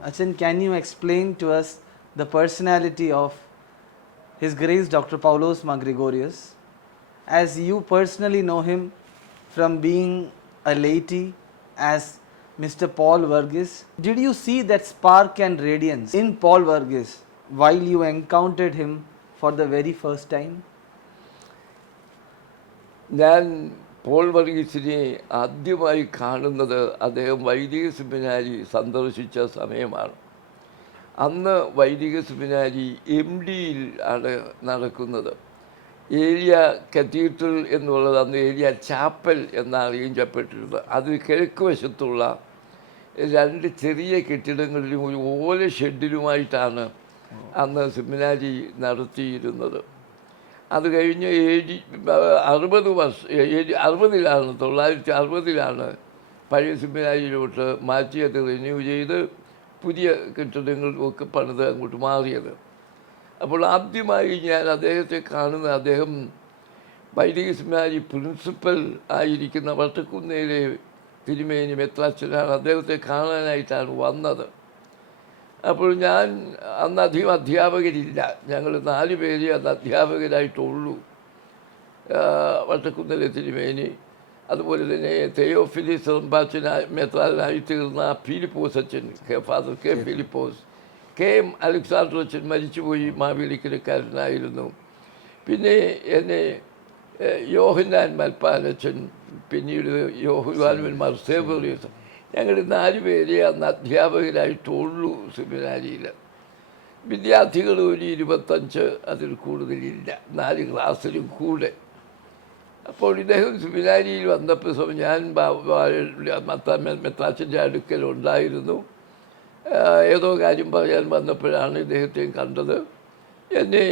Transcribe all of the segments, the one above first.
Achan, can you explain to us the personality of His Grace Dr. Paulos Magregorius, as you personally know him from being a laity as Mr. Paul Vergis? Did you see that spark and radiance in Paul Vergis while you encountered him for the very first time? ഞാൻ Paul വർഗീസിനെ ആദ്യമായി കാണുന്നത് അദ്ദേഹം വൈദിക സെമിനാരി സന്ദർശിച്ച സമയമാണ്. അന്ന് വൈദിക സെമിനാരി MD-യിൽ ആണ് നടക്കുന്നത്. ഏരിയ കത്തീഡ്രൽ എന്നുള്ളത് അന്ന് ഏരിയ ചാപ്പൽ എന്നറിയിക്കപ്പെട്ടിരുന്നത്. അത് കിഴക്ക് വശത്തുള്ള 2 ചെറിയ കെട്ടിടങ്ങളിലും ഒരു ഓല ഷെഡിലുമായിട്ടാണ് അന്ന് സെമിനാരി നടത്തിയിരുന്നത്. അത് കഴിഞ്ഞ് 1960-ലാണ് പഴയ സെമിനാരിയിലോട്ട് മാറ്റി അത് റിന്യൂ ചെയ്ത് പുതിയ കെട്ടിടങ്ങളൊക്കെ പണിത് അങ്ങോട്ട് മാറിയത്. അപ്പോൾ ആദ്യമായി ഞാൻ അദ്ദേഹത്തെ കാണുന്നത് അദ്ദേഹം വൈദിക സെമിനാരി പ്രിൻസിപ്പൽ ആയിരിക്കുന്ന വട്ടക്കുന്നേലെ തിരുമേനി മെത്രാച്ചനാണ്. അദ്ദേഹത്തെ കാണാനായിട്ടാണ് വന്നത്. അപ്പോൾ ഞാൻ അന്ന് അധികം അധ്യാപകരില്ല, ഞങ്ങൾ 4 പേര് അന്ന് അധ്യാപകരായിട്ടുള്ളൂ. വട്ടക്കുന്നേലെ തിരുമേനി, അതുപോലെ തന്നെ തെയോഫിലിസ് റമ്പാച്ചനായി മെത്രാനായി തീർന്ന ഫിലിപ്പോസ് അച്ഛൻ, father K Philipose, KM Alexander അച്ഛൻ മരിച്ചുപോയി, മാവേലിക്കരക്കാരനായിരുന്നു. പിന്നെ എന്നെ യോഹന്നാൻ മൽപ്പാലച്ഛൻ, പിന്നീട് യോഹന്നാൻ സേവറിയസ്, ഞങ്ങൾ 4 പേരെ അന്ന് അധ്യാപകരായിട്ടുള്ളൂ സെമിനാരിയിൽ. വിദ്യാർത്ഥികൾ ഒരു 25 അതിൽ കൂടുതലില്ല, 4 ക്ലാസ്സിലും കൂടെ. അപ്പോൾ ഇദ്ദേഹം സെമിനാരിയിൽ വന്നപ്പോൾ ഞാൻ മെത്രാച്ചൻ്റെ അടുക്കലുണ്ടായിരുന്നു. ഏതോ കാര്യം പറയാൻ വന്നപ്പോഴാണ് ഇദ്ദേഹത്തെയും കണ്ടത്. എന്നെ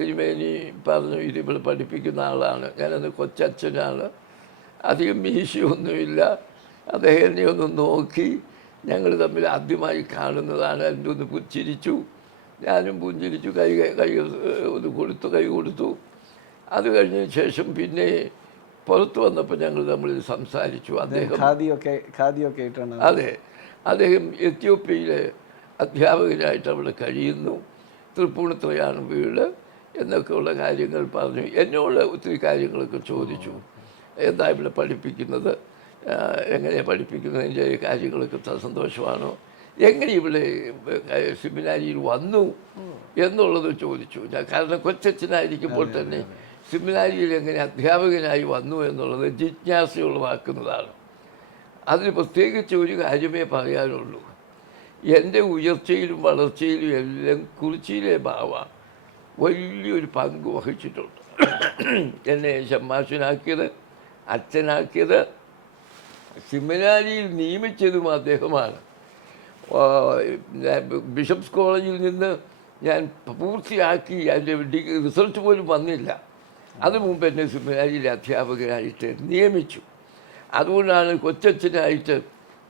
തിരുമേനി പറഞ്ഞു, ഇതിവിടെ പഠിപ്പിക്കുന്ന ആളാണ്. ഞാനന്ന് കൊച്ചച്ഛനാണ്, അധികം മീശയൊന്നുമില്ല. അദ്ദേഹം എന്നെ ഒന്ന് നോക്കി, ഞങ്ങൾ തമ്മിൽ ആദ്യമായി കാണുന്നതാണ്. എൻ്റെ ഒന്ന് പുഞ്ചിരിച്ചു, ഞാനും പുഞ്ചിരിച്ചു, കൈ ഒന്ന് കൈ കൊടുത്തു. അത് കഴിഞ്ഞ ശേഷം പിന്നെ പുറത്ത് വന്നപ്പോൾ ഞങ്ങൾ തമ്മിൽ സംസാരിച്ചു. അദ്ദേഹം അതെ, അദ്ദേഹം എത്യോപ്യയിലെ അധ്യാപകനായിട്ട് അവിടെ കഴിയുന്നു, തൃപ്പൂണിത്തുറയാണ് വീട് എന്നൊക്കെയുള്ള കാര്യങ്ങൾ പറഞ്ഞു. എന്നോട് ഒത്തിരി കാര്യങ്ങളൊക്കെ ചോദിച്ചു. എന്താ ഇവിടെ പഠിപ്പിക്കുന്നത്, എങ്ങനെയാണ് പഠിപ്പിക്കുന്നതിൻ്റെ കാര്യങ്ങളൊക്കെ സന്തോഷമാണോ, എങ്ങനെ ഇവിടെ സെമിനാരിയിൽ വന്നു എന്നുള്ളത് ചോദിച്ചു. ഞാൻ കാരണം കൊച്ചച്ഛനായിരിക്കുമ്പോൾ തന്നെ സെമിനാരിയിൽ എങ്ങനെ അധ്യാപകനായി വന്നു എന്നുള്ളത് ജിജ്ഞാസ ഉളവാക്കുന്നതാണ്. അതിന് പ്രത്യേകിച്ച് ഒരു കാര്യമേ പറയാനുള്ളൂ. എൻ്റെ ഉയർച്ചയിലും വളർച്ചയിലും എല്ലാം കുറിച്ചിയിലെ ബാവ വലിയൊരു പങ്ക് വഹിച്ചിട്ടുണ്ട്. എന്നെ ഷമ്മാശനാക്കിയത്, അച്ഛനാക്കിയത്, സെമിനാരിയിൽ നിയമിച്ചതും അദ്ദേഹമാണ്. ബിഷപ്സ് കോളേജിൽ നിന്ന് ഞാൻ പൂർത്തിയാക്കി, അതിൻ്റെ റിസൾട്ട് പോലും വന്നില്ല. അതിനു മുമ്പ് എന്നെ സെമിനാരിയിലെ അധ്യാപകനായിട്ട് നിയമിച്ചു. അതുകൊണ്ടാണ് കൊച്ചച്ഛനായിട്ട്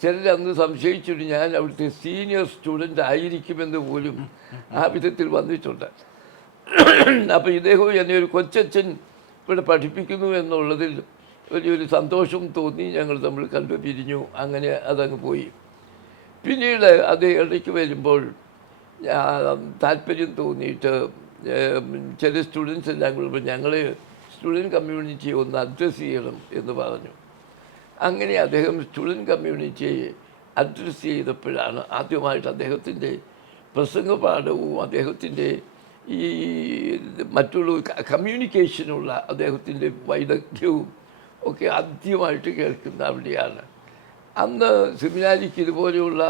ചിലരന്ന് സംശയിച്ചിട്ട് ഞാൻ അവിടുത്തെ സീനിയർ സ്റ്റുഡൻ്റ് ആയിരിക്കുമെന്ന് പോലും ആ വിധത്തിൽ വന്നിട്ടുണ്ട്. അപ്പോൾ ഇദ്ദേഹം എന്നെ ഒരു കൊച്ചച്ഛൻ ഇവിടെ പഠിപ്പിക്കുന്നു എന്നുള്ളതിൽ വലിയൊരു സന്തോഷം തോന്നി. ഞങ്ങൾ തമ്മിൽ കണ്ടു പിരിഞ്ഞു, അങ്ങനെ അതങ്ങ് പോയി. പിന്നീട് അദ്ദേഹം ഇടയ്ക്ക് വരുമ്പോൾ താല്പര്യം തോന്നിയിട്ട് ചില സ്റ്റുഡൻസ് എല്ലാം കൂടെ ഞങ്ങൾ സ്റ്റുഡൻറ്റ് കമ്മ്യൂണിറ്റിയെ ഒന്ന് അഡ്രസ്സ് ചെയ്യണം എന്ന് പറഞ്ഞു. അങ്ങനെ അദ്ദേഹം സ്റ്റുഡൻറ്റ് കമ്മ്യൂണിറ്റിയെ അഡ്രസ്സ് ചെയ്തപ്പോഴാണ് ആദ്യമായിട്ട് അദ്ദേഹത്തിൻ്റെ പ്രസംഗപാഠവും അദ്ദേഹത്തിൻ്റെ ഈ മറ്റുള്ള കമ്മ്യൂണിക്കേഷനുള്ള അദ്ദേഹത്തിൻ്റെ വൈദഗ്ധ്യവും ഒക്കെ ആദ്യമായിട്ട് കേൾക്കുന്ന അവിടെയാണ്. അന്ന് സെമിനാരിക്ക് ഇതുപോലെയുള്ള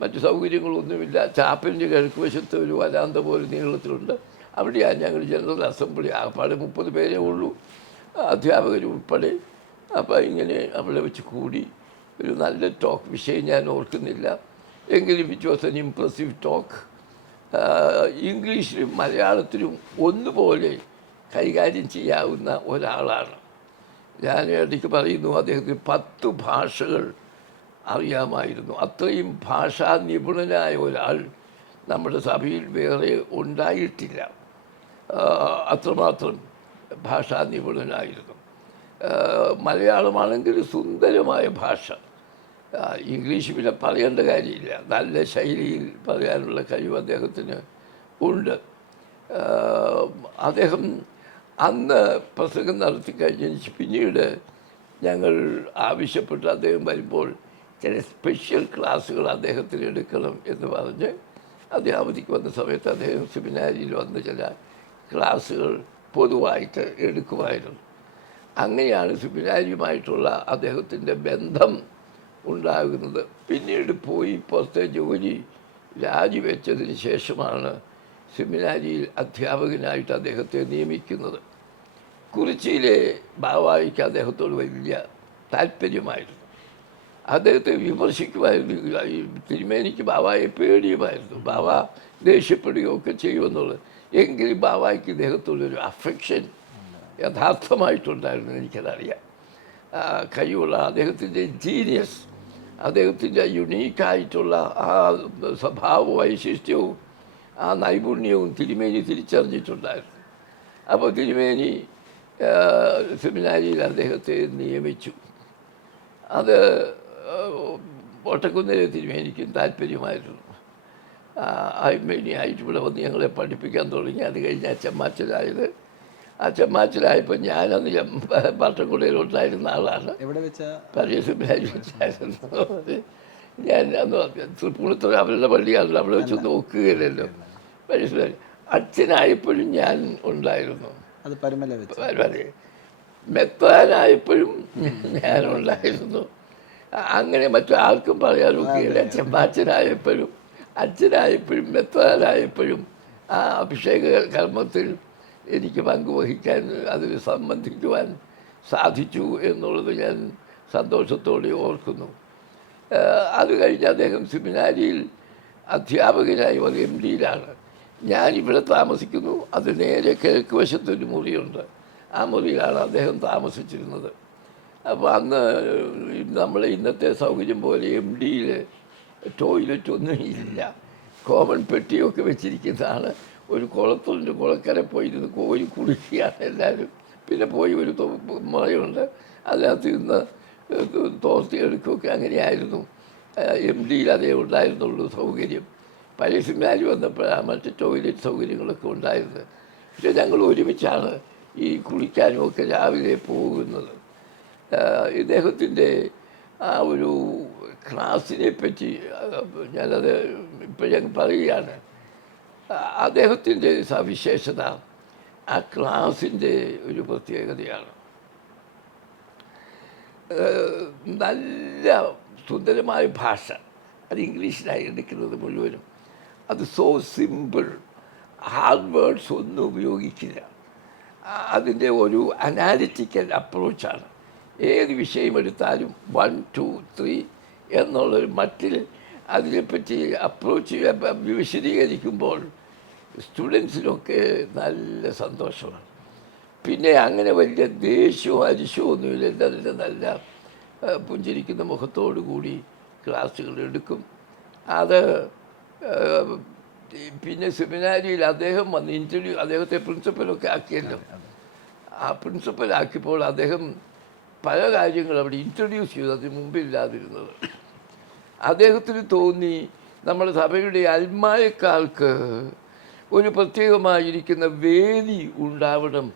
മറ്റു സൗകര്യങ്ങളൊന്നുമില്ല. ചാപ്പലിൻ്റെ കിഴക്ക് വശത്ത് ഒരു വരാന്ത പോലെ നീളത്തിലുണ്ട്. അവിടെയാണ് ഞങ്ങൾ ജനറൽ അസംബ്ലി. ആകപ്പാടെ 30 പേരേ ഉള്ളൂ, അധ്യാപകരുൾപ്പെടെ. അപ്പോൾ ഇങ്ങനെ അവിടെ വെച്ച് കൂടി ഒരു നല്ല ടോക്ക്. വിഷയം ഞാൻ ഓർക്കുന്നില്ല, എങ്കിലും it was an impressive talk. ഇംഗ്ലീഷിലും മലയാളത്തിലും ഒന്നുപോലെ കൈകാര്യം ചെയ്യാവുന്ന ഒരാളാണ്. ഞാൻ ഇടയ്ക്ക് പറയുന്നു, അദ്ദേഹത്തിന് 10 ഭാഷകൾ അറിയാമായിരുന്നു. അത്രയും ഭാഷാ നിപുണനായ ഒരാൾ നമ്മുടെ സഭയിൽ വേറെ ഉണ്ടായിട്ടില്ല. അത്രമാത്രം ഭാഷാ നിപുണനായിരുന്നു. മലയാളമാണെങ്കിൽ സുന്ദരമായ ഭാഷ, ഇംഗ്ലീഷ് പിന്നെ പറയേണ്ട കാര്യമില്ല, നല്ല ശൈലിയിൽ പറയാനുള്ള കഴിവ് അദ്ദേഹത്തിന് ഉണ്ട്. ആ, അദ്ദേഹം അന്ന് പ്രസംഗം നടത്തി കഴിഞ്ഞതിന് പിന്നീട് ഞങ്ങൾ ആവശ്യപ്പെട്ട് അദ്ദേഹം വരുമ്പോൾ ചില സ്പെഷ്യൽ ക്ലാസ്സുകൾ അദ്ദേഹത്തിന് എടുക്കണം എന്ന് പറഞ്ഞ് അദ്ദേഹം അവധിക്ക് വന്ന സമയത്ത് അദ്ദേഹം സെമിനാരിയിൽ വന്ന് ചില ക്ലാസ്സുകൾ പൊതുവായിട്ട് എടുക്കുമായിരുന്നു. അങ്ങനെയാണ് സെമിനാരിയുമായിട്ടുള്ള അദ്ദേഹത്തിൻ്റെ ബന്ധം ഉണ്ടാകുന്നത്. പിന്നീട് പോയി പുറത്തെ ജോലി രാജിവെച്ചതിന് ശേഷമാണ് സെമിനാരിയിൽ അധ്യാപകനായിട്ട് അദ്ദേഹത്തെ നിയമിക്കുന്നത്. കുറിച്ചിയിലെ ബാവായിക്ക് അദ്ദേഹത്തോട് വലിയ താല്പര്യമായിരുന്നു. അദ്ദേഹത്തെ വിമർശിക്കുമായിരുന്നു. തിരുമേനിക്ക് ബാവായെ പേടിയുമായിരുന്നു. ബാവ ദേഷ്യപ്പെടുകയൊക്കെ ചെയ്യുമെന്നുള്ളത്. എങ്കിലും ബാവായ്ക്ക് ഇദ്ദേഹത്തോടൊരു അഫെക്ഷൻ യഥാർത്ഥമായിട്ടുണ്ടായിരുന്നു, എനിക്കതറിയാം. കഴിവുള്ള അദ്ദേഹത്തിൻ്റെ ജീനിയസ്, അദ്ദേഹത്തിൻ്റെ യുണീക്കായിട്ടുള്ള ആ സ്വഭാവ വൈശിഷ്ട്യവും ആ നൈപുണ്യവും തിരുമേനി തിരിച്ചറിഞ്ഞിട്ടുണ്ടായിരുന്നു. അപ്പോൾ തിരുമേനി സെമിനാരിയിൽ അദ്ദേഹത്തെ നിയമിച്ചു. അത് ഒട്ടക്കുന്നിലെ തിരുമേനിക്കും താല്പര്യമായിരുന്നു. ആയിട്ട് ഇവിടെ വന്ന് ഞങ്ങളെ പഠിപ്പിക്കാൻ തുടങ്ങി. അത് കഴിഞ്ഞ് അച്ചമ്മാച്ചലായത്. അച്ചമ്മാച്ചലായപ്പോൾ ഞാനന്ന് പാട്ടക്കുടയിലുണ്ടായിരുന്ന ആളാണ്. പഴയ സെമിനാരി വെച്ചായിരുന്നു. ഞാൻ അന്ന് തൃപ്പൂണിത്തുറ അവരുടെ പള്ളിയാണല്ലോ, അവിടെ വെച്ച് നോക്കുകയില്ലല്ലോ. പഴയ സെമിനാരി അച്ഛനായപ്പോഴും ഞാൻ ഉണ്ടായിരുന്നു. അത് പരുമല മെത്താനായപ്പോഴും ഞാനുണ്ടായിരുന്നു. അങ്ങനെ മറ്റാർക്കും പറയാനൊക്കെയില്ല. അച്ഛനായപ്പോഴും മെത്താനായപ്പോഴും ആ അഭിഷേക കർമ്മത്തിൽ എനിക്ക് പങ്കുവഹിക്കാൻ, അതിൽ സംബന്ധിക്കുവാൻ സാധിച്ചു എന്നുള്ളത് ഞാൻ സന്തോഷത്തോടെ ഓർക്കുന്നു. അത് കഴിഞ്ഞ് അദ്ദേഹം സെമിനാരിയിൽ അധ്യാപകനായി വന്ന് MD-യിലാണ്. ഞാനിവിടെ താമസിക്കുന്നു. അത് നേരെ കിഴക്ക് വശത്തൊരു മുറിയുണ്ട്. ആ മുറിയിലാണ് അദ്ദേഹം താമസിച്ചിരുന്നത്. അപ്പോൾ അന്ന് നമ്മളെ ഇന്നത്തെ സൗകര്യം പോലെ MD-യിൽ ടോയ്ലറ്റൊന്നും ഇല്ല. കോമൺ പെട്ടിയൊക്കെ വെച്ചിരിക്കുന്നതാണ്. ഒരു കുളത്തുണ്ട്, കുളക്കര പോയിരുന്ന് കോരി കുടിക്കുകയാണ് എല്ലാവരും. പിന്നെ പോയി ഒരു മുറയുണ്ട്, അതിനകത്ത് ഇന്ന് തോർത്തി എടുക്കുകയൊക്കെ. അങ്ങനെയായിരുന്നു MD-യിൽ അതേ ഉണ്ടായിരുന്നുള്ളൂ സൗകര്യം. പഴയ സെമിനാരി വന്നപ്പോഴാണ് മറ്റ് ടോയ്ലറ്റ് സൗകര്യങ്ങളൊക്കെ ഉണ്ടായിരുന്നത്. പക്ഷേ ഞങ്ങൾ ഒരുമിച്ചാണ് ഈ കുളിക്കാനുമൊക്കെ രാവിലെ പോകുന്നത്. ഇദ്ദേഹത്തിൻ്റെ ആ ഒരു ക്ലാസ്സിനെ പറ്റി ഞാനത് ഇപ്പോൾ ഞാൻ പറയുകയാണ്. അദ്ദേഹത്തിൻ്റെ സവിശേഷത ആ ക്ലാസ്സിൻ്റെ ഒരു പ്രത്യേകതയാണ്. നല്ല സുന്ദരമായ ഭാഷ, അത് ഇംഗ്ലീഷിലായി എടുക്കുന്നത് മുഴുവനും. അത് സോ സിമ്പിൾ, ഹാർഡ് വേർഡ്സ് ഒന്നും ഉപയോഗിക്കില്ല. അതിൻ്റെ ഒരു അനാലിറ്റിക്കൽ അപ്രോച്ചാണ്. ഏത് വിഷയമെടുത്താലും 1, 2, 3 എന്നുള്ളൊരു മട്ടിൽ അതിനെപ്പറ്റി അപ്രോച്ച് വിശദീകരിക്കുമ്പോൾ സ്റ്റുഡൻസിനൊക്കെ നല്ല സന്തോഷമാണ്. പിന്നെ അങ്ങനെ വലിയ ദേഷ്യവും അരിശവും ഒന്നുമില്ല. അതിൻ്റെ നല്ല പുഞ്ചിരിക്കുന്ന മുഖത്തോടു കൂടി ക്ലാസ്സുകൾ എടുക്കും. അത് പിന്നെ സെമിനാരിയിൽ അദ്ദേഹം വന്ന് അദ്ദേഹത്തെ പ്രിൻസിപ്പലൊക്കെ ആക്കിയല്ലോ. ആ പ്രിൻസിപ്പലാക്കിയപ്പോൾ അദ്ദേഹം പല കാര്യങ്ങൾ അവിടെ ഇൻട്രൊഡ്യൂസ് ചെയ്തു, അതിന് മുമ്പില്ലാതിരുന്നത്. അദ്ദേഹത്തിന് തോന്നി നമ്മുടെ സഭയുടെ അൽമായക്കാർക്ക് ഒരു പ്രത്യേകമായിരിക്കുന്ന വേദി ഉണ്ടാവണം,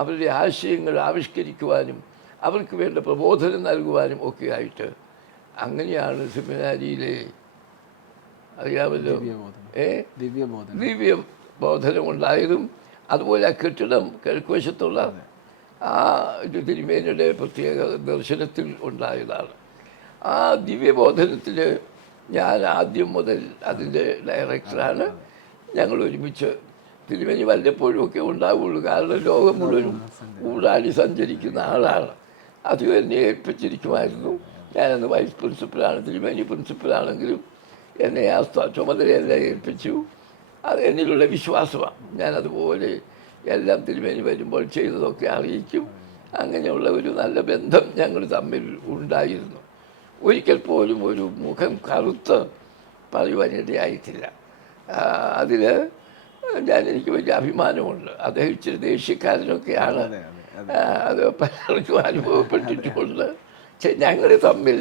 അവരുടെ ആശയങ്ങൾ ആവിഷ്കരിക്കുവാനും അവർക്ക് വേണ്ട പ്രബോധനം നൽകുവാനും ഒക്കെ ആയിട്ട്. അങ്ങനെയാണ് സെമിനാരിയിലെ അറിയാമല്ലോ ദിവ്യബോധനം ഉണ്ടായതും. അതുപോലെ ആ കെട്ടിടം കിഴക്കുവശത്തുള്ള ആ തിരുമേനിയുടെ പ്രത്യേക ദർശനത്തിൽ ഉണ്ടായതാണ്. ആ ദിവ്യബോധനത്തിൽ ഞാൻ ആദ്യം മുതൽ അതിൻ്റെ ഡയറക്ടറാണ്. ഞങ്ങൾ ഒരുമിച്ച് തിരുമേനി വല്ലപ്പോഴും ഒക്കെ ഉണ്ടാവുള്ളൂ. കാരണം ലോകം മുഴുവനും ഊടാടി സഞ്ചരിക്കുന്ന ആളാണ്. അത് എന്നെ ഏൽപ്പിച്ചിരിക്കുമായിരുന്നു. ഞാനന്ന് വൈസ് പ്രിൻസിപ്പലാണ്, തിരുമേനി പ്രിൻസിപ്പലാണെങ്കിലും എന്നെ ആ ചുമതലയെല്ലാം ഏൽപ്പിച്ചു. അത് എന്നിലുള്ള വിശ്വാസമാണ്. ഞാനതുപോലെ എല്ലാം തിരുമേനി വരുമ്പോൾ ചെയ്തതൊക്കെ അറിയിക്കും. അങ്ങനെയുള്ള ഒരു നല്ല ബന്ധം ഞങ്ങൾ തമ്മിൽ ഉണ്ടായിരുന്നു. ഒരിക്കൽ പോലും ഒരു മുഖം കറുത്ത് പറയുവാനിടയായിട്ടില്ല. അതിൽ എനിക്ക് വലിയ അഭിമാനമുണ്ട്. അദ്ദേഹം ഇച്ചിരി ദേഷ്യക്കാരനൊക്കെയാണ്. അത് പലർക്കും അനുഭവപ്പെട്ടിട്ടുമുണ്ട്. ഞങ്ങൾ തമ്മിൽ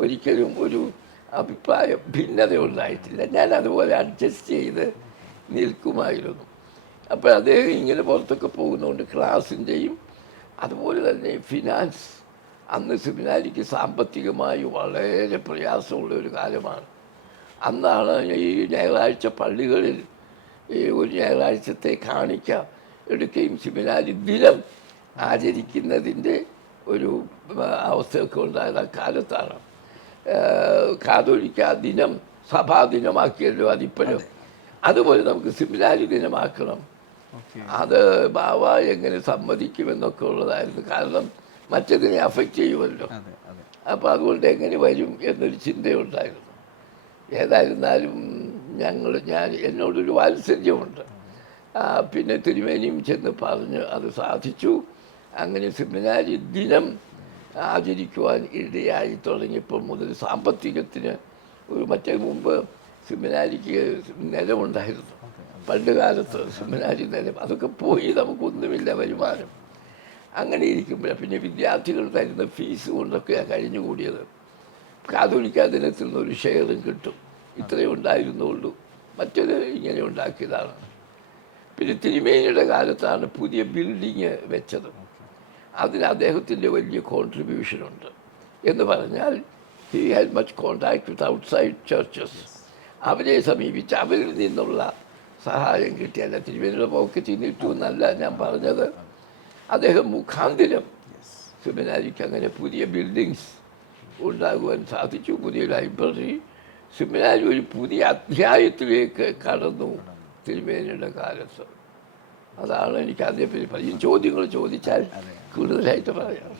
ഒരിക്കലും ഒരു അഭിപ്രായ ഭിന്നത ഉണ്ടായിട്ടില്ല. ഞാൻ അതുപോലെ അഡ്ജസ്റ്റ് ചെയ്ത് നിൽക്കുമായിരുന്നു. അപ്പോൾ അദ്ദേഹം ഇങ്ങനെ പുറത്തൊക്കെ പോകുന്നതുകൊണ്ട് ക്ലാസ്സിൻ്റെയും അതുപോലെ തന്നെ ഫിനാൻസ്, അന്ന് സെമിനാരിക്ക് സാമ്പത്തികമായി വളരെ പ്രയാസമുള്ള ഒരു കാലമാണ്. അന്നാണ് ഈ ഞായറാഴ്ച പള്ളികളിൽ ഒരു ഞായറാഴ്ചത്തെ കാണിക്ക എടുക്കുകയും സെമിനാരി ദിനം ആചരിക്കുന്നതിൻ്റെ ഒരു അവസ്ഥയൊക്കെ ഉണ്ടായത് ആ കാലത്താണ്. കാതോലിക്ക ദിനം സഭാദിനമാക്കിയല്ലോ അതിപ്പോഴും. അതുപോലെ നമുക്ക് സെമിനാരി ദിനമാക്കണം. അത് ബാവ എങ്ങനെ സമ്മതിക്കുമെന്നൊക്കെ ഉള്ളതായിരുന്നു. കാരണം മറ്റതിനെ അഫക്റ്റ് ചെയ്യുമല്ലോ. അപ്പോൾ അതുകൊണ്ട് എങ്ങനെ വരും എന്നൊരു ചിന്തയുണ്ടായിരുന്നു. ഏതായിരുന്നാലും എന്നോടൊരു വാത്സല്യമുണ്ട്. പിന്നെ തിരുമേനിയും ചെന്ന് പറഞ്ഞ് അത് സാധിച്ചു. അങ്ങനെ സെമിനാരി ദിനം ആചരിക്കുവാൻ ഇടയായി തുടങ്ങിയപ്പോൾ മുതൽ സാമ്പത്തികത്തിന് മറ്റേ മുമ്പ് സെമിനാരിക്ക് നിലമുണ്ടായിരുന്നു. പണ്ട് കാലത്ത് സെമിനാരി നിലം അതൊക്കെ പോയി, നമുക്കൊന്നുമില്ല വരുമാനം. അങ്ങനെ ഇരിക്കുമ്പോഴാണ് പിന്നെ വിദ്യാർത്ഥികൾ തരുന്ന ഫീസ് കൊണ്ടൊക്കെയാണ് കഴിഞ്ഞുകൂടിയത്. കാതോലിക്ക ദിനത്തിൽ നിന്നൊരു ഷെയറും കിട്ടും. ഇത്രയേ ഉണ്ടായിരുന്നുള്ളൂ. മറ്റൊരു ഇങ്ങനെ ഉണ്ടാക്കിയതാണ്. പിന്നെ തിരുമേനിയുടെ കാലത്താണ് പുതിയ ബിൽഡിങ് വെച്ചത്. അതിന് അദ്ദേഹത്തിൻ്റെ വലിയ കോൺട്രിബ്യൂഷനുണ്ട്. എന്ന് പറഞ്ഞാൽ he had much contact with outside churches. അവരെ സമീപിച്ച് അവരിൽ നിന്നുള്ള സഹായം കിട്ടിയല്ല. തിരുമേനിയുടെ പോക്കറ്റിൽ നിട്ടു എന്നല്ല ഞാൻ പറഞ്ഞത്. അദ്ദേഹം മുഖാന്തിരം സെമിനാരിക്ക് അങ്ങനെ പുതിയ ബിൽഡിങ്സ് ഉണ്ടാകുവാൻ സാധിച്ചു. പുതിയ ലൈബ്രറി, സെമിനാരി ഒരു പുതിയ അധ്യായത്തിലേക്ക് കടന്നു തിരുമേനിയുടെ കാലത്ത്. അതാണ് എനിക്ക് അതേപറ്റി പറയും. ചോദ്യങ്ങൾ ചോദിച്ചാൽ കൂടുതലായിട്ട് പറയാം.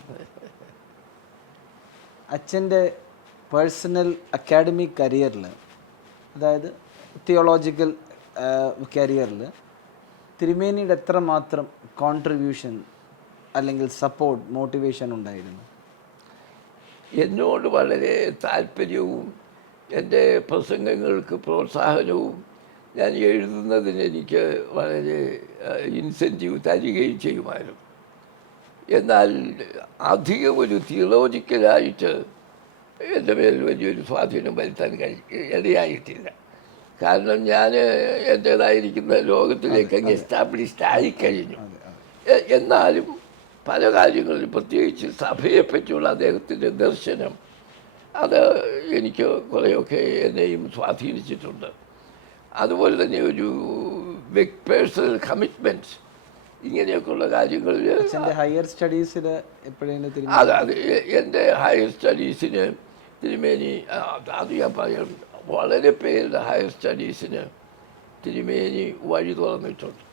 അച്ഛൻ്റെ പേഴ്സണൽ അക്കാഡമിക് കരിയറിൽ, അതായത് തിയോളജിക്കൽ കരിയറിൽ തിരുമേനിയുടെ എത്രമാത്രം കോൺട്രിബ്യൂഷൻ അല്ലെങ്കിൽ സപ്പോർട്ട്, മോട്ടിവേഷൻ ഉണ്ടായിരുന്നു? എന്നോട് വളരെ താല്പര്യവും എൻ്റെ പ്രസംഗങ്ങൾക്ക് പ്രോത്സാഹനവും ഞാൻ എഴുതുന്നതിന് എനിക്ക് വളരെ ഇൻസെൻറ്റീവ് തരികയും ചെയ്യുമായിരുന്നു. എന്നാൽ അധികം ഒരു തിയോളജിക്കലായിട്ട് എൻ്റെ മേൽ വലിയൊരു സ്വാധീനം വരുത്താൻ ഇടയായിട്ടില്ല. കാരണം ഞാൻ എൻ്റേതായിരിക്കുന്ന ലോകത്തിലേക്ക് അങ്ങ് എസ്റ്റാബ്ലിഷ്ഡ് ആയിക്കഴിഞ്ഞു. എന്നാലും പല കാര്യങ്ങളിലും, പ്രത്യേകിച്ച് സഭയെപ്പറ്റിയുള്ള അദ്ദേഹത്തിൻ്റെ ദർശനം, അത് എനിക്ക് കുറേയൊക്കെ എന്നെയും സ്വാധീനിച്ചിട്ടുണ്ട്. അതുപോലെ തന്നെ ഒരു പേഴ്സണൽ കമ്മിറ്റ്മെൻറ്റ്, ഇങ്ങനെയൊക്കെയുള്ള കാര്യങ്ങളിൽ. ഹയർ സ്റ്റഡീസിൽ എപ്പോഴെങ്കിലും അത് എൻ്റെ ഹയർ സ്റ്റഡീസിന് തിരുമേനി, അത് ഞാൻ പറയാം, വളരെ പേരുടെ ഹയർ സ്റ്റഡീസിന് തിരുമേനി വഴി തുറന്നിട്ടുണ്ട്.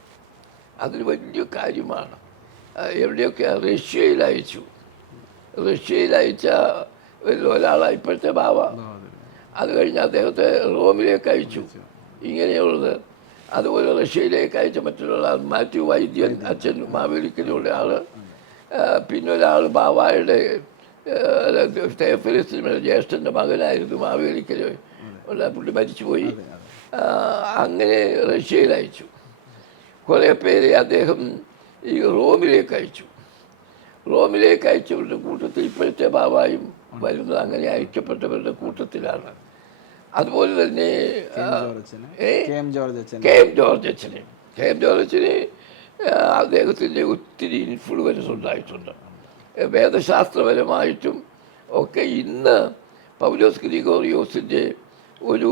അതൊരു വലിയ കാര്യമാണ്. എവിടെയൊക്കെ റഷ്യയിൽ അയച്ചു. റഷ്യയിൽ അയച്ച ഒരാളാണ് ഇപ്പോഴത്തെ ബാവ. അത് കഴിഞ്ഞ് അദ്ദേഹത്തെ റോമിലേക്ക് അയച്ചു. ഇങ്ങനെയുള്ളത്. അതുപോലെ റഷ്യയിലേക്ക് അയച്ച മറ്റൊരാൾ മാത്യു വൈദ്യൻ, അച്ഛൻ മാവേലിക്കലുള്ള ആൾ. പിന്നെ ഒരാൾ ബാവായുടെ തേഫലിസ്റ്റിൻ്റെ ജ്യേഷ്ഠൻ്റെ മകനായിരുന്നു മാവേലിക്കൽ. പുള്ളി മരിച്ചുപോയി. അങ്ങനെ റഷ്യയിൽ അയച്ചു. കുറേ പേരെ അദ്ദേഹം ഈ റോമിലേക്ക് അയച്ചു. റോമിലേക്ക് അയച്ചവരുടെ കൂട്ടത്തിൽ ഇപ്പോഴത്തെ ബാബായും വരുന്നത് അങ്ങനെ അയക്കപ്പെട്ടവരുടെ കൂട്ടത്തിലാണ്. അതുപോലെ തന്നെ കെ എം ജോർജ് അച്ഛന് അദ്ദേഹത്തിൻ്റെ ഒത്തിരി ഇൻഫ്ലുവൻസ് ഉണ്ടായിട്ടുണ്ട്. വേദശാസ്ത്രപരമായിട്ടും ഒക്കെ ഇന്ന് പൗലോസ് ഗ്രിഗോറിയോസിൻ്റെ ഒരു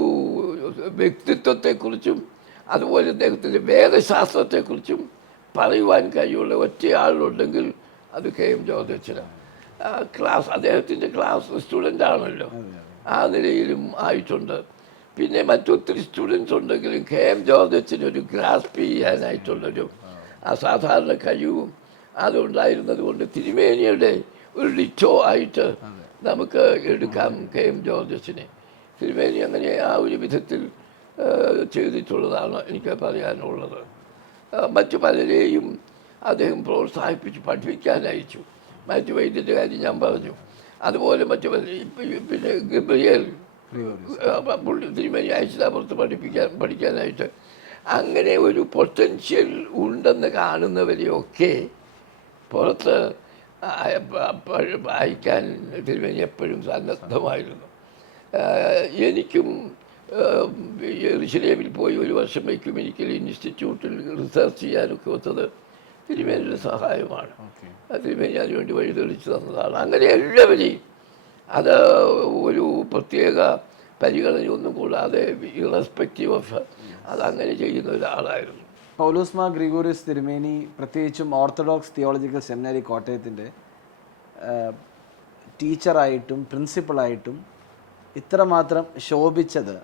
വ്യക്തിത്വത്തെക്കുറിച്ചും അതുപോലെ അദ്ദേഹത്തിൻ്റെ വേദശാസ്ത്രത്തെക്കുറിച്ചും പറയുവാൻ കഴിയുള്ള ഒറ്റയാളുണ്ടെങ്കിൽ അത് കെ എം ജോർജ് അച്ഛനാണ്. അദ്ദേഹത്തിൻ്റെ ക്ലാസ് സ്റ്റുഡൻ്റാണല്ലോ, ആ നിലയിലും ആയിട്ടുണ്ട്. പിന്നെ മറ്റൊത്തിരി സ്റ്റുഡൻസ് ഉണ്ടെങ്കിലും കെ എം ജോർജ് അച്ഛനൊരു ഗ്രാസ്പ് ചെയ്യാനായിട്ടുള്ളൊരു അസാധാരണ കഴിവും അതുണ്ടായിരുന്നത് കൊണ്ട് തിരുമേനിയുടെ ഒരു ലിറ്റോ ആയിട്ട് നമുക്ക് എടുക്കാം കെ എം ജോർജ് അച്ഛനെ. തിരുമേനി അങ്ങനെ ആ ഒരു വിധത്തിൽ ചെയ്തിട്ടുള്ളതാണ് എനിക്ക് പറയാനുള്ളത്. മറ്റു പലരെയും അദ്ദേഹം പ്രോത്സാഹിപ്പിച്ച് പഠിപ്പിക്കാൻ അയച്ചു. മറ്റു വൈദ്യൻ്റെ കാര്യം ഞാൻ പറഞ്ഞു. അതുപോലെ മറ്റു പിന്നെ ഗബ്രിയേൽ തിരുമേനി അയച്ചതാപുറത്ത് പഠിക്കാനായിട്ട്. അങ്ങനെ ഒരു പൊട്ടൻഷ്യൽ ഉണ്ടെന്ന് കാണുന്നവരെയൊക്കെ പുറത്ത് അപ്പോഴും വായിക്കാൻ തിരുമേനി എപ്പോഴും സന്നദ്ധമായിരുന്നു. എനിക്കും യെരുശലേമിൽ പോയി ഒരു വർഷം എക്യുമെനിക്കൽ ഇൻസ്റ്റിറ്റ്യൂട്ടിൽ റിസർച്ച് ചെയ്യാനൊക്കെ ഒത്തത് തിരുമേനിയുടെ സഹായമാണ്. തിരുമേനി അതിനുവേണ്ടി വഴി തെളിച്ചു തന്നതാണ്. അങ്ങനെ എല്ലാവരെയും അത് ഒരു പ്രത്യേക പരിഗണനയൊന്നും കൂടാതെ ഇറസ്പെക്റ്റീവ് ഓഫ് അതങ്ങനെ ചെയ്യുന്ന ഒരാളായിരുന്നു. പൗലോസ് മാർ ഗ്രിഗോറിയസ് തിരുമേനി പ്രത്യേകിച്ചും ഓർത്തഡോക്സ് തിയോളജിക്കൽ സെമിനാരി കോട്ടയത്തിൻ്റെ ടീച്ചറായിട്ടും പ്രിൻസിപ്പളായിട്ടും ഇത്രമാത്രം ശോഭിച്ചത്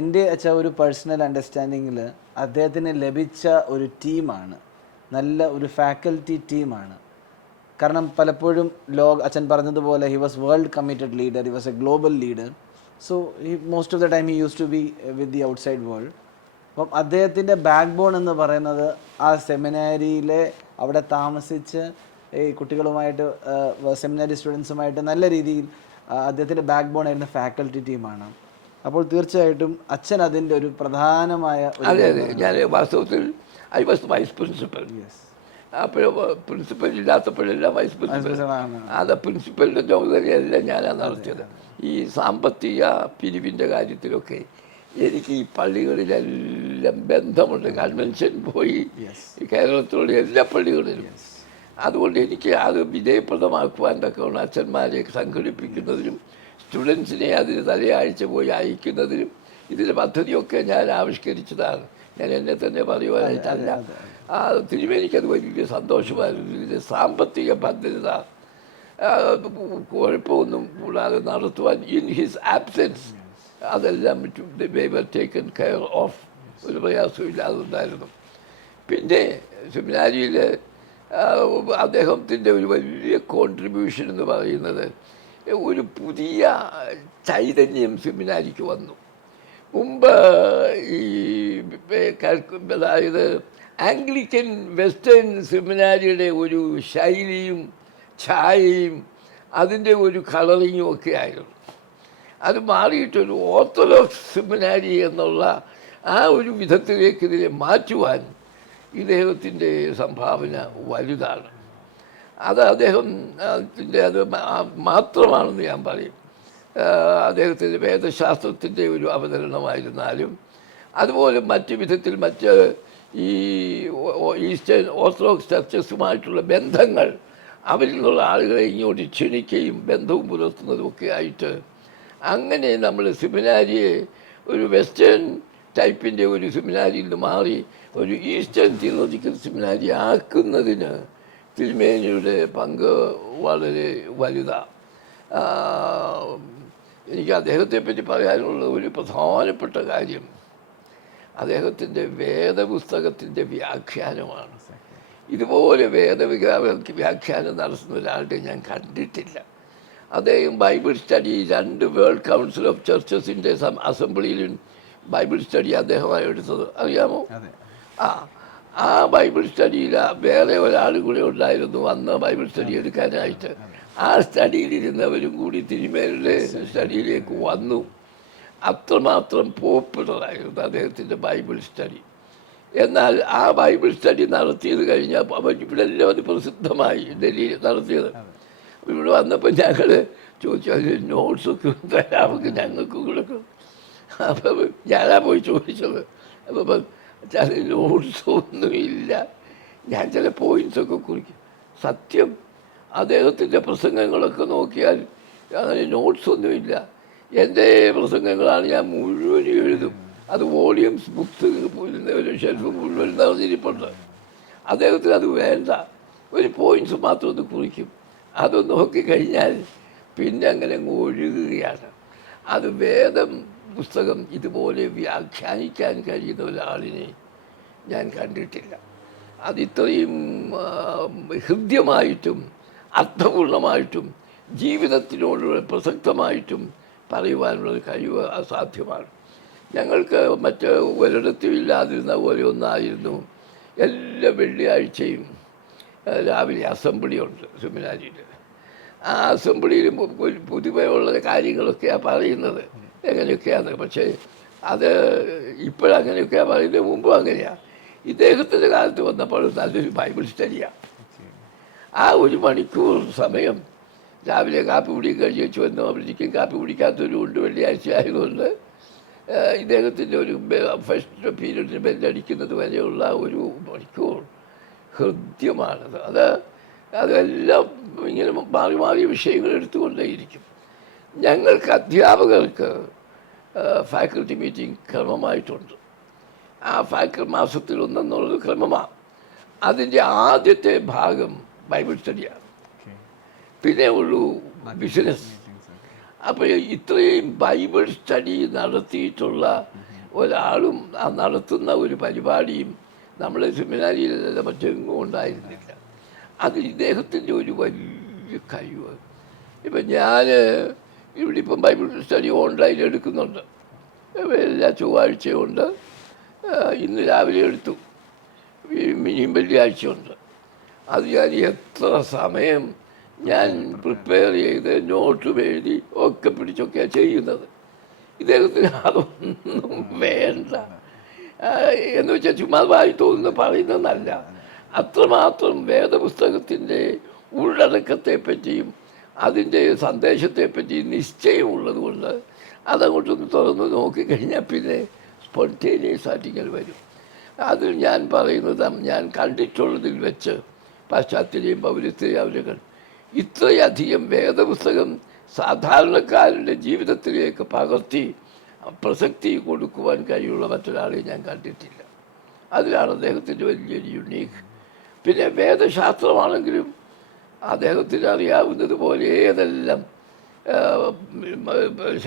എൻ്റെ ഒരു പേഴ്സണൽ അണ്ടർസ്റ്റാൻഡിങ്ങിൽ അദ്ദേഹത്തിന് ലഭിച്ച ഒരു ടീമാണ്, നല്ല ഒരു ഫാക്കൽറ്റി ടീമാണ്. കാരണം പലപ്പോഴും അച്ഛൻ പറഞ്ഞതുപോലെ he was world committed leader, he was a global leader. So most of the time he used to be with the outside world. അപ്പം അദ്ദേഹത്തിൻ്റെ ബാക്ക് ബോൺ എന്ന് പറയുന്നത് ആ സെമിനാരിയിലെ അവിടെ താമസിച്ച് ഈ കുട്ടികളുമായിട്ട് സെമിനാരി സ്റ്റുഡൻസുമായിട്ട് നല്ല രീതിയിൽ അദ്ദേഹത്തിൻ്റെ ബാക്ക് ബോൺ ആയിരുന്ന ഫാക്കൽറ്റി ടീമാണ്. അപ്പോൾ തീർച്ചയായിട്ടും അച്ഛൻ അതിൻ്റെ ഒരു പ്രധാനമായ അതെ അതെ ഞാൻ വാസ്തവത്തിൽ ഐ വാസ് വൈസ് പ്രിൻസിപ്പൽ. അപ്പോൾ പ്രിൻസിപ്പൽ ഇല്ലാത്തപ്പോഴെല്ലാം വൈസ് പ്രിൻസിപ്പൽ. അത് പ്രിൻസിപ്പലിൻ്റെ ചുമതലയെല്ലാം ഞാനാണ് നടത്തിയത്. ഈ സാമ്പത്തിക പിരിവിൻ്റെ കാര്യത്തിലൊക്കെ എനിക്ക് ഈ പള്ളികളിലെല്ലാം ബന്ധമുണ്ട്. കൺവെൻഷൻ പോയി കേരളത്തിലുള്ള എല്ലാ പള്ളികളിലും. അതുകൊണ്ട് എനിക്ക് അത് വിജയപ്രദമാക്കുവാൻ തക്കവണ്ണം അച്ഛന്മാരെ സംഘടിപ്പിക്കുന്നതിനും സ്റ്റുഡൻസിനെ അതിന് തലയാഴ്ച പോയി അയക്കുന്നതിനും ഇതിൻ്റെ പദ്ധതിയൊക്കെ ഞാൻ ആവിഷ്കരിച്ചതാണ്. ഞാൻ എന്നെ തന്നെ പറയുവാനായിട്ടല്ല. തിരുമേനിക്കത് വലിയ സന്തോഷമായിരുന്നു. ഇതിൻ്റെ സാമ്പത്തിക ഭദ്രത കുഴപ്പമൊന്നും കൂടാതെ നടത്തുവാൻ ഇൻ ഹിസ് ആബ്സെൻസ് അതെല്ലാം ടേക്കൻ കെയർ ഓഫ്. ഒരു പ്രയാസവും ഇല്ലാതുണ്ടായിരുന്നു. പിന്നെ സെമിനാരിയിൽ അദ്ദേഹത്തിൻ്റെ ഒരു വലിയ കോൺട്രിബ്യൂഷൻ എന്ന് പറയുന്നത് ഒരു പുതിയ ചൈതന്യം സെമിനാരിക്ക് വന്നു. മുമ്പ് ഈ അതായത് ആംഗ്ലിക്കൻ വെസ്റ്റേൺ സെമിനാരിയുടെ ഒരു ശൈലിയും ഛായയും അതിൻ്റെ ഒരു കളറിങ്ങും ഒക്കെ ആയിരുന്നു. അത് മാറിയിട്ടൊരു ഓർത്തഡോക്സ് സെമിനാരി എന്നുള്ള ആ ഒരു വിധത്തിലേക്ക് ഇതിനെ മാറ്റുവാൻ ഇദ്ദേഹത്തിൻ്റെ സംഭാവന വലുതാണ്. അത് അദ്ദേഹത്തിൻ്റെ അത് മാത്രമാണെന്ന് ഞാൻ പറയും. അദ്ദേഹത്തിൻ്റെ വേദശാസ്ത്രത്തിൻ്റെ ഒരു അവതരണമായിരുന്നാലും അതുപോലെ മറ്റു വിധത്തിൽ മറ്റ് ഈ ഈസ്റ്റേൺ ഓർത്തഡോക്സ് ചർച്ചസുമായിട്ടുള്ള ബന്ധങ്ങൾ അവരിൽ നിന്നുള്ള ആളുകളെ ഇങ്ങോട്ട് ക്ഷണിക്കുകയും ബന്ധവും പുലർത്തുന്നതുമൊക്കെ ആയിട്ട് അങ്ങനെ നമ്മൾ സെമിനാരിയെ ഒരു വെസ്റ്റേൺ ടൈപ്പിൻ്റെ ഒരു സെമിനാരിയിൽ നിന്ന് മാറി ഒരു ഈസ്റ്റേൺ തിയോളജിക്കൽ സെമിനാരി ആക്കുന്നതിന് തിരുമേനിയുടെ പങ്ക് വളരെ വലുതാണ്. എനിക്ക് അദ്ദേഹത്തെപ്പറ്റി പറയാനുള്ള ഒരു പ്രധാനപ്പെട്ട കാര്യം അദ്ദേഹത്തിൻ്റെ വേദപുസ്തകത്തിൻ്റെ വ്യാഖ്യാനമാണ്. ഇതുപോലെ വ്യാഖ്യാനം നടത്തുന്ന ഒരാളുടെ ഞാൻ കണ്ടിട്ടില്ല. അദ്ദേഹം Bible study 2 World Council of ചർച്ചസിൻ്റെ അസംബ്ലിയിലും ബൈബിൾ സ്റ്റഡി അദ്ദേഹമാണ് എടുത്തത്, അറിയാമോ? ആ ബൈബിൾ സ്റ്റഡിയിൽ വേറെ ഒരാൾ കൂടെ ഉണ്ടായിരുന്നു അന്ന് ബൈബിൾ സ്റ്റഡി എടുക്കാനായിട്ട്. ആ സ്റ്റഡിയിലിരുന്നവരും കൂടി തിരുമേനിയുടെ സ്റ്റഡിയിലേക്ക് വന്നു. അത്രമാത്രം പോപ്പുലറായിരുന്നു അദ്ദേഹത്തിൻ്റെ ബൈബിൾ സ്റ്റഡി. എന്നാൽ ആ ബൈബിൾ സ്റ്റഡി നടത്തിയത് കഴിഞ്ഞപ്പോൾ ഇവിടെ എല്ലാം അത് പ്രസിദ്ധമായി ഡൽഹിയിൽ നടത്തിയത്. ഇവിടെ വന്നപ്പോൾ ഞങ്ങൾ ചോദിച്ചു അതിന് നോട്ട്സൊക്കെ തരാമൊക്കെ ഞങ്ങൾക്ക് കൊടുക്കും. അപ്പം ഞാനാ പോയി ചോദിച്ചത്. അപ്പം ചില നോട്ട്സൊന്നുമില്ല, ഞാൻ ചില പോയിൻറ്റ്സൊക്കെ കുറിക്കും. സത്യം അദ്ദേഹത്തിൻ്റെ പ്രസംഗങ്ങളൊക്കെ നോക്കിയാൽ അങ്ങനെ നോട്ട്സൊന്നുമില്ല. എൻ്റെ പ്രസംഗങ്ങളാണ് ഞാൻ മുഴുവൻ എഴുതും. അത് വോളിയംസ് ബുക്സ് ഒരു ഷെൽഫ് മുഴുവൻ നിറഞ്ഞിരിപ്പുണ്ട്. അദ്ദേഹത്തിന് അത് വേണ്ട, ഒരു പോയിൻറ്റ്സ് മാത്രം ഒന്ന് കുറിക്കും. അത് നോക്കിക്കഴിഞ്ഞാൽ പിന്നെ അങ്ങനെ അങ്ങ് ഒഴുകുകയാണ്. അത് പുസ്തകം ഇതുപോലെ വ്യാഖ്യാനിക്കാൻ കഴിയുന്ന ഒരാളിനെ ഞാൻ കണ്ടിട്ടില്ല. അതിത്രയും ഹൃദ്യമായിട്ടും അർത്ഥപൂർണമായിട്ടും ജീവിതത്തിനോടുള്ള പ്രസക്തമായിട്ടും പറയുവാനുള്ള കഴിവ് അസാധ്യമാണ്. ഞങ്ങൾക്ക് മറ്റ് ഒരിടത്തും ഇല്ലാതിരുന്ന പോലെ ഒന്നായിരുന്നു. എല്ലാ വെള്ളിയാഴ്ചയും രാവിലെ അസംബ്ലിയുണ്ട് സെമിനാരിയിൽ. ആ അസംബ്ലിയിലും പൊതുവെയുള്ള കാര്യങ്ങളൊക്കെയാണ് പറയുന്നത്, എങ്ങനെയൊക്കെയാണ്. പക്ഷേ അത് ഇപ്പോഴങ്ങനെയൊക്കെയാണ് പറയുന്നത്, മുമ്പും അങ്ങനെയാണ്. ഇദ്ദേഹത്തിൻ്റെ കാലത്ത് വന്നപ്പോൾ നല്ലൊരു ബൈബിൾ സ്റ്റഡിയാണ്. ആ 1 മണിക്കൂർ സമയം രാവിലെ കാപ്പി കുടി കഴിഞ്ഞ് വെച്ച് വന്നു. അവിടേക്കും കാപ്പി കുടിക്കാത്തൊരു ഉണ്ട്, വെള്ളിയാഴ്ച ആയതുകൊണ്ട് ഇദ്ദേഹത്തിൻ്റെ ഒരു ഫസ്റ്റ് പീരീഡിന് ബെല്ലടിക്കുന്നത് വരെയുള്ള 1 മണിക്കൂർ ഹൃദ്യമാണത്. അതെല്ലാം ഇങ്ങനെ മാറി മാറിയ വിഷയങ്ങൾ എടുത്തുകൊണ്ടേയിരിക്കും. ഞങ്ങൾക്ക് അധ്യാപകർക്ക് ഫാക്കൽറ്റി മീറ്റിംഗ് ക്രമമായിട്ടുണ്ട്. ആ മാസത്തിൽ ഒന്നെന്നുള്ളത് ക്രമമാണ്. അതിൻ്റെ ആദ്യത്തെ ഭാഗം ബൈബിൾ സ്റ്റഡിയാണ്, പിന്നെ ഉള്ളൂ ബിസിനസ്. അപ്പോൾ ഇത്രയും ബൈബിൾ സ്റ്റഡി നടത്തിയിട്ടുള്ള ഒരാളും നടത്തുന്ന ഒരു പരിപാടിയും നമ്മുടെ സെമിനാരിയിലല്ല മറ്റെങ്ങും ഉണ്ടായിരുന്നില്ല. അത് ഇദ്ദേഹത്തിൻ്റെ ഒരു വലിയ കഴിവ്. ഇപ്പം ഞാൻ ഇവിടെ ഇപ്പം ബൈബിൾ സ്റ്റഡി ഓൺലൈൻ എടുക്കുന്നുണ്ട്, എല്ലാ ചൊവ്വാഴ്ചയും ഉണ്ട്. ഇന്ന് രാവിലെ എടുത്തു, ഇനിയും വെള്ളിയാഴ്ചയുണ്ട്. അത് ഞാൻ എത്ര സമയം ഞാൻ പ്രിപ്പയർ ചെയ്ത് നോട്ടും എഴുതി ഒക്കെ പിടിച്ചൊക്കെയാണ് ചെയ്യുന്നത്. ഇദ്ദേഹത്തിന് അതൊന്നും വേണ്ട. എന്ന് വെച്ചാൽ ചുമ്മാ വായി തോന്നുന്ന പറയുന്നതല്ല, അത്രമാത്രം വേദപുസ്തകത്തിൻ്റെ ഉള്ളടക്കത്തെപ്പറ്റിയും അതിൻ്റെ സന്ദേശത്തെപ്പറ്റിയും നിശ്ചയമുള്ളത് കൊണ്ട് അതങ്ങോട്ടൊന്ന് തുറന്ന് നോക്കിക്കഴിഞ്ഞാൽ പിന്നെ സ്പോണ്ടേനിയസ് ആയിട്ട് ഇങ്ങനെ വരും. അതിൽ ഞാൻ പറയുന്നത് ഞാൻ കണ്ടിട്ടുള്ളതിൽ വെച്ച് പാശ്ചാത്യരെയും പൗരത്തെയും അവരെ ഇത്രയധികം വേദപുസ്തകം സാധാരണക്കാരുടെ ജീവിതത്തിലേക്ക് പകർത്തി പ്രസക്തി കൊടുക്കുവാൻ കഴിയുള്ള മറ്റൊരാളെയും ഞാൻ കണ്ടിട്ടില്ല. അതിലാണ് അദ്ദേഹത്തിൻ്റെ വലിയൊരു യുണീക്ക്. പിന്നെ വേദശാസ്ത്രമാണെങ്കിലും അദ്ദേഹത്തിന് അറിയാവുന്നത് പോലെ ഏതെല്ലാം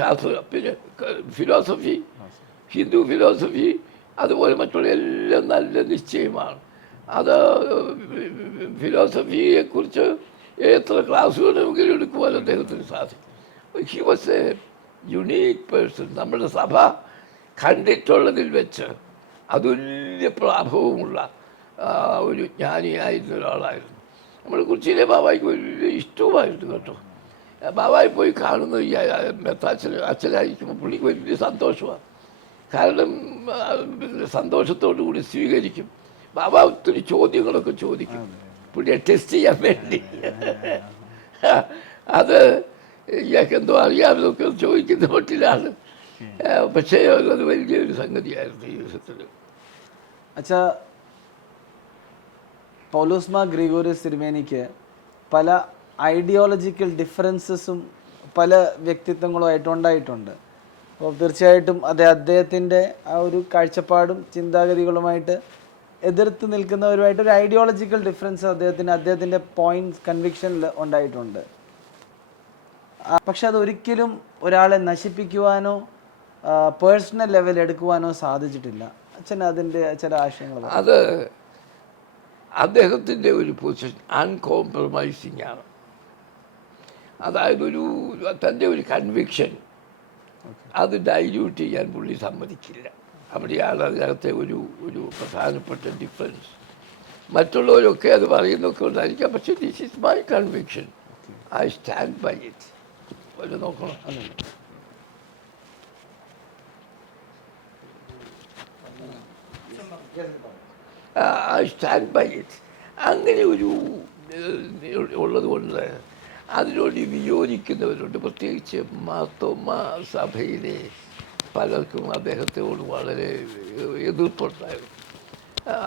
ശാസ്ത്രം, പിന്നെ ഫിലോസഫി, ഹിന്ദു ഫിലോസഫി, അതുപോലെ മറ്റുള്ള എല്ലാം നല്ല നിശ്ചയമാണ്. അത് ഫിലോസഫിയെക്കുറിച്ച് എത്ര ക്ലാസ് വേണമെങ്കിലും എടുക്കുവാൻ അദ്ദേഹത്തിന് സാധിക്കും. He was A unique person. നമ്മുടെ സഭ കണ്ടിട്ടുള്ളതിൽ വെച്ച് അതുല്യ പ്രാഭവമുള്ള ഒരു ജ്ഞാനിയായിരുന്ന ഒരാളായിരുന്നു. നമ്മൾ കുറിച്ചിലെ ബാബായ്ക്ക് വലിയ ഇഷ്ടവുമായിരുന്നു കേട്ടോ. ബാബായി പോയി കാണുന്ന ഈ അച്ഛനായിരിക്കുമ്പോൾ പുള്ളിക്ക് വലിയ സന്തോഷമാണ്. കാരണം സന്തോഷത്തോടു കൂടി സ്വീകരിക്കും. ബാബ ഒത്തിരി ചോദ്യങ്ങളൊക്കെ ചോദിക്കും പുള്ളിയെ ടെസ്റ്റ് ചെയ്യാൻ വേണ്ടി. അത് ഇയാൾക്ക് എന്തോ അറിയാമെന്നൊക്കെ ചോദിക്കുന്ന മട്ടിലാണ്. പക്ഷേ അത് വലിയൊരു സംഗതിയായിരുന്നു ഈ ദിവസത്തിൽ. അച്ഛാ, പൗലോസ് മാർ ഗ്രിഗോറിയസ് തിരുമേനിക്ക് പല ഐഡിയോളജിക്കൽ ഡിഫറൻസസും പല വ്യക്തിത്വങ്ങളുമായിട്ട് ഉണ്ടായിട്ടുണ്ട്. അപ്പോൾ തീർച്ചയായിട്ടും അദ്ദേഹത്തിൻ്റെ ആ ഒരു കാഴ്ചപ്പാടും ചിന്താഗതികളുമായിട്ട് എതിർത്ത് നിൽക്കുന്നവരുമായിട്ട് ഒരു ഐഡിയോളജിക്കൽ ഡിഫറൻസ് അദ്ദേഹത്തിൻ്റെ പോയിൻറ്റ്സ് കൺവിക്ഷനിൽ ഉണ്ടായിട്ടുണ്ട്. പക്ഷെ അതൊരിക്കലും ഒരാളെ നശിപ്പിക്കുവാനോ പേഴ്സണൽ ലെവൽ എടുക്കുവാനോ സാധിച്ചിട്ടില്ല. അച്ഛൻ അതിൻ്റെ ചില ആശയങ്ങൾ. അത് അദ്ദേഹത്തിൻ്റെ ഒരു പൊസിഷൻ അൺകോംപ്രമൈസിങ് ആണ്. അതായത് തൻ്റെ ഒരു കൺവിക്ഷൻ അത് ഡൈല്യൂട്ട് ചെയ്യാൻ പുള്ളി സമ്മതിക്കില്ല. അവിടെയാണ് അതിനകത്തെ ഒരു പ്രധാനപ്പെട്ട ഡിഫറൻസ്. മറ്റുള്ളവരൊക്കെ അത് പറയുന്നൊക്കെ ഉണ്ടായിരിക്കാം, പക്ഷേ this is my conviction, I stand by it. ഒരു നോക്കണം, ഐ സ്റ്റാൻഡ് ബൈ ഇറ്റ്. അങ്ങനെ ഉള്ളത് കൊണ്ട് അതിനോട് വിയോജിക്കുന്നവരുണ്ട്. പ്രത്യേകിച്ച് മാർത്തോമ സഭയിലെ പലർക്കും അദ്ദേഹത്തോട് വളരെ എതിർപ്പുണ്ടായിരുന്നു.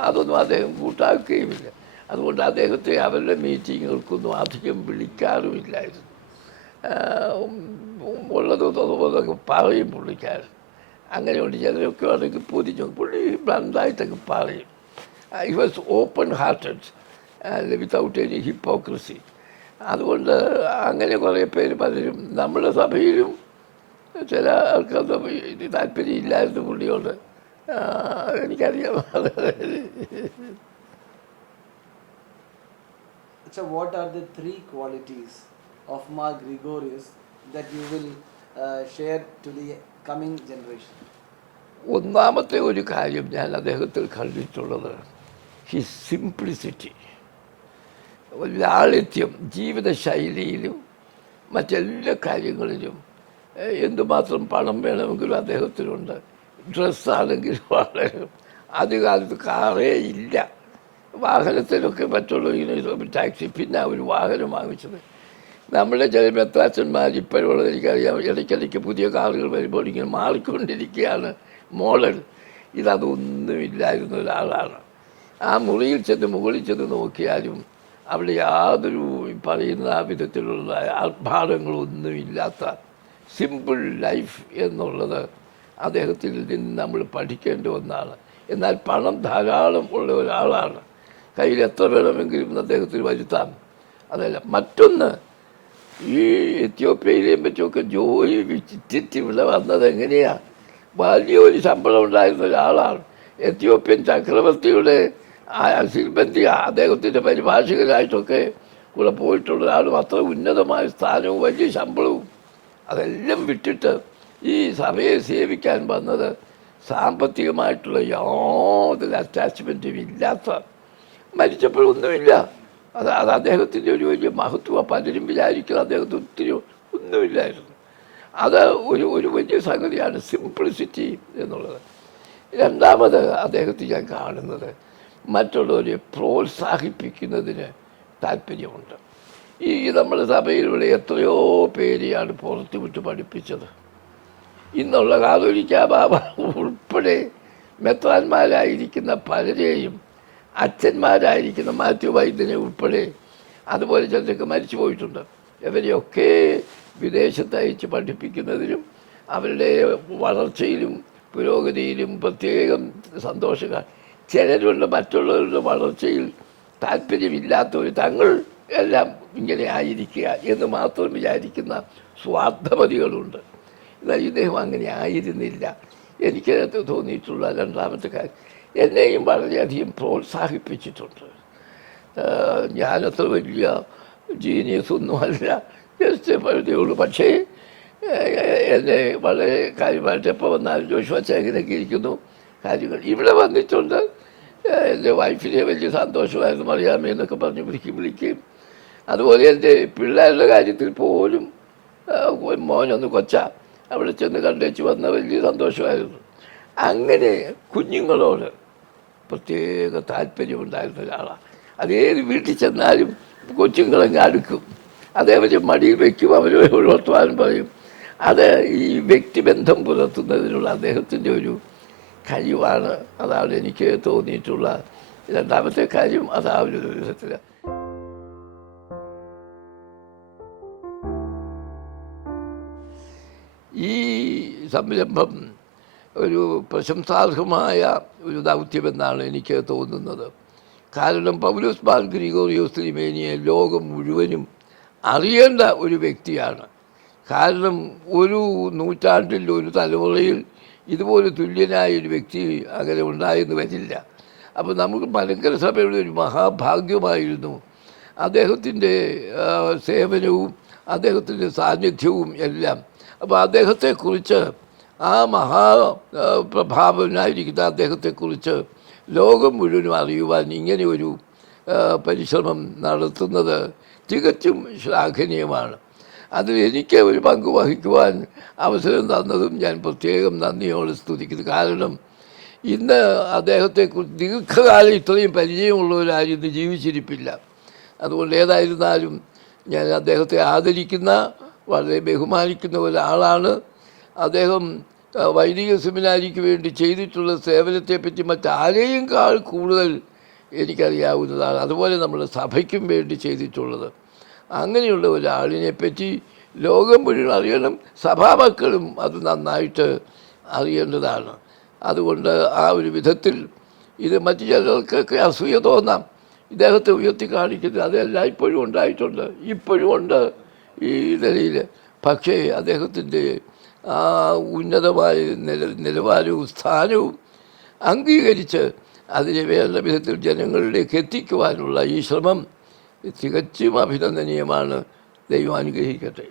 അതൊന്നും അദ്ദേഹം കൂട്ടാക്കുകയുമില്ല. അതുകൊണ്ട് അദ്ദേഹത്തെ അവരുടെ മീറ്റിങ്ങുകൾക്കൊന്നും അധികം വിളിക്കാറുമില്ലായിരുന്നു. ഉള്ളതൊക്കെ പറയും പുള്ളിക്കാരൻ. അങ്ങനെയുണ്ട് ചിലരൊക്കെ ആണെങ്കിൽ പൊതിഞ്ഞു പുള്ളി ബ്ലണ്ടായിട്ടൊക്കെ പറയും. He was open hearted without any hypocrisy. അതുകൊണ്ട് അങ്ങനെ കുറേ പേര് പലരും നമ്മുടെ സഭയിലും ചില ആൾക്കാർക്ക് താല്പര്യമില്ലായിരുന്നു പുള്ളിയോട്, എനിക്കറിയാം. So what are the 3 qualities of Mar Gregorius that you will share to the coming generation? ഒന്നാമത്തെ ഒരു കാര്യം ഞാൻ അദ്ദേഹത്തിൽ കണ്ടിട്ടുള്ളത് ഹിസ് സിംപ്ലിസിറ്റി, ലാളിത്യം. ജീവിതശൈലിയിലും മറ്റെല്ലാ കാര്യങ്ങളിലും എന്തുമാത്രം പണം വേണമെങ്കിലും അദ്ദേഹത്തിനുണ്ട്. ഡ്രസ്സാണെങ്കിൽ വളരെ ആദ്യകാലത്ത് കാറേ ഇല്ല, വാഹനത്തിലൊക്കെ പറ്റുള്ളൂ ഇങ്ങനെ ടാക്സി. പിന്നെ ഒരു വാഹനം വാങ്ങിച്ചത്. നമ്മുടെ ചില മെത്രാച്ചന്മാർ ഇപ്പോഴുള്ളത് എനിക്കറിയാം, ഇടയ്ക്കിടയ്ക്ക് പുതിയ കാറുകൾ വരുമ്പോൾ ഇങ്ങനെ മാറിക്കൊണ്ടിരിക്കുകയാണ് മോഡൽ. ഇതൊന്നുമില്ലായിരുന്ന ഒരാളാണ്. ആ മുറിയിൽ ചെന്ന് മുകളിൽ ചെന്ന് നോക്കിയാലും അവിടെ യാതൊരു പറയുന്ന വിധത്തിലുള്ള ആർഭാടങ്ങളൊന്നുമില്ലാത്ത സിമ്പിൾ ലൈഫ് എന്നുള്ളത് അദ്ദേഹത്തിൽ നിന്ന് നമ്മൾ പഠിക്കേണ്ട ഒന്നാണ്. എന്നാൽ പണം ധാരാളം ഉള്ള ഒരാളാണ്. കയ്യിൽ എത്ര വേണമെങ്കിലും അദ്ദേഹത്തിന് വരുത്താം. അതല്ല, മറ്റൊന്ന്, ഈ എത്യോപ്യയിലെയും പറ്റുമൊക്കെ ജോലി വിറ്റിട്ട് ഇവിടെ വന്നത് എങ്ങനെയാണ്? വലിയൊരു ശമ്പളം ഉണ്ടായിരുന്ന ഒരാളാണ്. എത്യോപ്യൻ ചക്രവർത്തിയുടെ സിൽബന്തി അദ്ദേഹത്തിൻ്റെ പരിഭാഷകരായിട്ടൊക്കെ കൂടെ പോയിട്ടുള്ള ഒരാളും അത്ര ഉന്നതമായ സ്ഥാനവും വലിയ ശമ്പളവും അതെല്ലാം വിട്ടിട്ട് ഈ സഭയെ സേവിക്കാൻ വന്നത് സാമ്പത്തികമായിട്ടുള്ള യാതൊരു അറ്റാച്ച്മെൻറ്റും ഇല്ലാത്ത, മരിച്ചപ്പോഴൊന്നുമില്ല. അത് അദ്ദേഹത്തിൻ്റെ ഒരു വലിയ മഹത്വം. പലരും വിചാരിക്കുന്നത് അദ്ദേഹത്തിന് ഒത്തിരി ഒന്നുമില്ലായിരുന്നു. അത് ഒരു വലിയ സംഗതിയാണ് സിംപ്ലിസിറ്റി എന്നുള്ളത്. രണ്ടാമത് അദ്ദേഹത്തെ ഞാൻ കാണുന്നത് മറ്റുള്ളവരെ പ്രോത്സാഹിപ്പിക്കുന്നതിന് താല്പര്യമുണ്ട്. ഈ നമ്മുടെ സഭയിലുള്ള എത്രയോ പേരെയാണ് പുറത്തു വിട്ട് പഠിപ്പിച്ചത്. ഇന്നുള്ള കാതോലിക്ക ബാബ ഉൾപ്പെടെ മെത്രാന്മാരായിരിക്കുന്ന പലരെയും, അച്ഛന്മാരായിരിക്കുന്ന മാത്യു വൈദ്യനെ ഉൾപ്പെടെ, അതുപോലെ ചിലരൊക്കെ മരിച്ചു പോയിട്ടുണ്ട്. ഇവരെയൊക്കെ വിദേശത്തയച്ച് പഠിപ്പിക്കുന്നതിനും അവരുടെ വളർച്ചയിലും പുരോഗതിയിലും പ്രത്യേകം സന്തോഷങ്ങൾ. ചിലരുണ്ട് മറ്റുള്ളവരുടെ വളർച്ചയിൽ താല്പര്യമില്ലാത്തവർ, തങ്ങൾ എല്ലാം ഇങ്ങനെ ആയിരിക്കുക എന്ന് മാത്രം വിചാരിക്കുന്ന സ്വാർത്ഥമതികളുണ്ട്. എന്നാൽ ഇദ്ദേഹം അങ്ങനെ ആയിരുന്നില്ല. എനിക്ക് തോന്നിയിട്ടുള്ള രണ്ടാമത്തെ കാര്യം, എന്നെയും വളരെയധികം പ്രോത്സാഹിപ്പിച്ചിട്ടുണ്ട്. ഞാനത്ര വലിയ ജീനിയസ് ഒന്നുമല്ല, ജസ്റ്റ് പഴുതേ പക്ഷേ എന്നെ വളരെ കാര്യമായിട്ട് എപ്പോൾ വന്നാലും ജോഷുവച്ച എങ്ങനെയൊക്കെ ഇരിക്കുന്നു കാര്യങ്ങൾ. ഇവിടെ വന്നിട്ടുണ്ട്. എൻ്റെ വൈഫിനെ വലിയ സന്തോഷമായിരുന്നു, അറിയാമേ എന്നൊക്കെ പറഞ്ഞ് വിളിക്കുകയും അതുപോലെ എൻ്റെ പിള്ളേരുടെ കാര്യത്തിൽ പോലും മോനൊന്ന് കൊച്ചാ അവിടെ ചെന്ന് കണ്ടേച്ച് വന്ന വലിയ സന്തോഷമായിരുന്നു. അങ്ങനെ കുഞ്ഞുങ്ങളോട് പ്രത്യേക താല്പര്യമുണ്ടായിരുന്ന ഒരാളാണ്. അതേത് വീട്ടിൽ ചെന്നാലും കൊച്ചുങ്ങളങ്ങ് അടുക്കും, അതേപോലെ മടിയിൽ വയ്ക്കും, അവരോട് വർത്തമാനം പറയും. അത് ഈ വ്യക്തിബന്ധം പുലർത്തുന്നതിനുള്ള അദ്ദേഹത്തിൻ്റെ ഒരു കഴിവാണ്. അതാണ് എനിക്ക് തോന്നിയിട്ടുള്ള രണ്ടാമത്തെ കാര്യം. അതാ ഒരു വിധത്തിൽ ഈ സംരംഭം ഒരു പ്രശംസാർഹമായ ഒരു ദൗത്യമെന്നാണ് എനിക്ക് തോന്നുന്നത്. കാരണം പൗലോസ് മാർ ഗ്രിഗോറിയോസ് തിരുമേനിയെ ലോകം മുഴുവനും അറിയേണ്ട ഒരു വ്യക്തിയാണ്. കാരണം ഒരു നൂറ്റാണ്ടിൽ, ഒരു തലമുറയിൽ ഇതുപോലെ തുല്യനായ ഒരു വ്യക്തി അങ്ങനെ ഉണ്ടായെന്ന് വരില്ല. അപ്പോൾ നമുക്ക് മലങ്കര സഭയുടെ ഒരു മഹാഭാഗ്യമായിരുന്നു അദ്ദേഹത്തിൻ്റെ സേവനവും അദ്ദേഹത്തിൻ്റെ സാന്നിധ്യവും എല്ലാം. അപ്പോൾ അദ്ദേഹത്തെക്കുറിച്ച്, ആ പ്രഭാവനായിരിക്കുന്ന അദ്ദേഹത്തെക്കുറിച്ച് ലോകം മുഴുവനും അറിയുവാൻ ഇങ്ങനെ ഒരു പരിശ്രമം നടത്തുന്നത് തികച്ചും ശ്ലാഘനീയമാണ്. അതിൽ എനിക്ക് ഒരു പങ്ക് വഹിക്കുവാൻ അവസരം തന്നതും ഞാൻ പ്രത്യേകം നന്ദിയോടെ സ്തുതിക്കുന്നു. കാരണം ഇന്ന് അദ്ദേഹത്തെക്കുറിച്ച് ദീർഘകാലം ഇത്രയും പരിചയമുള്ളവരാരും ഇന്ന് ജീവിച്ചിരിപ്പില്ല. അതുകൊണ്ട് ഏതായിരുന്നാലും ഞാൻ അദ്ദേഹത്തെ ആദരിക്കുന്ന, വളരെ ബഹുമാനിക്കുന്ന ഒരാളാണ്. അദ്ദേഹം വൈദിക സെമിനാരിക്ക് വേണ്ടി ചെയ്തിട്ടുള്ള സേവനത്തെപ്പറ്റി മറ്റാരെയുംക്കാൾ കൂടുതൽ എനിക്കറിയാവുന്നതാണ്. അതുപോലെ നമ്മുടെ സഭയ്ക്കും വേണ്ടി ചെയ്തിട്ടുള്ളത്. അങ്ങനെയുള്ള ഒരാളിനെപ്പറ്റി ലോകം മുഴുവൻ അറിയണം, സഭാമക്കളും അത് നന്നായിട്ട് അറിയേണ്ടതാണ്. അതുകൊണ്ട് ആ ഒരു വിധത്തിൽ ഇത് മറ്റു ചിലർക്കൊക്കെ അസൂയ തോന്നാം, ഇദ്ദേഹത്തെ ഉയർത്തി കാണിക്കുന്നത്. അതെല്ലാം ഇപ്പോഴും ഉണ്ടായിട്ടുണ്ട്, ഇപ്പോഴും ഉണ്ട് ഈ നിലയിൽ. പക്ഷേ അദ്ദേഹത്തിൻ്റെ ആ ഉന്നതമായ നിലവാരവും സ്ഥാനവും അംഗീകരിച്ച് അതിനെ വേണ്ട വിധത്തിൽ ജനങ്ങളിലേക്ക് എത്തിക്കുവാനുള്ള ഈ ശ്രമം തികച്ചും അഭിനന്ദനീയമാണ്. ദൈവം അനുഗ്രഹിക്കട്ടെ.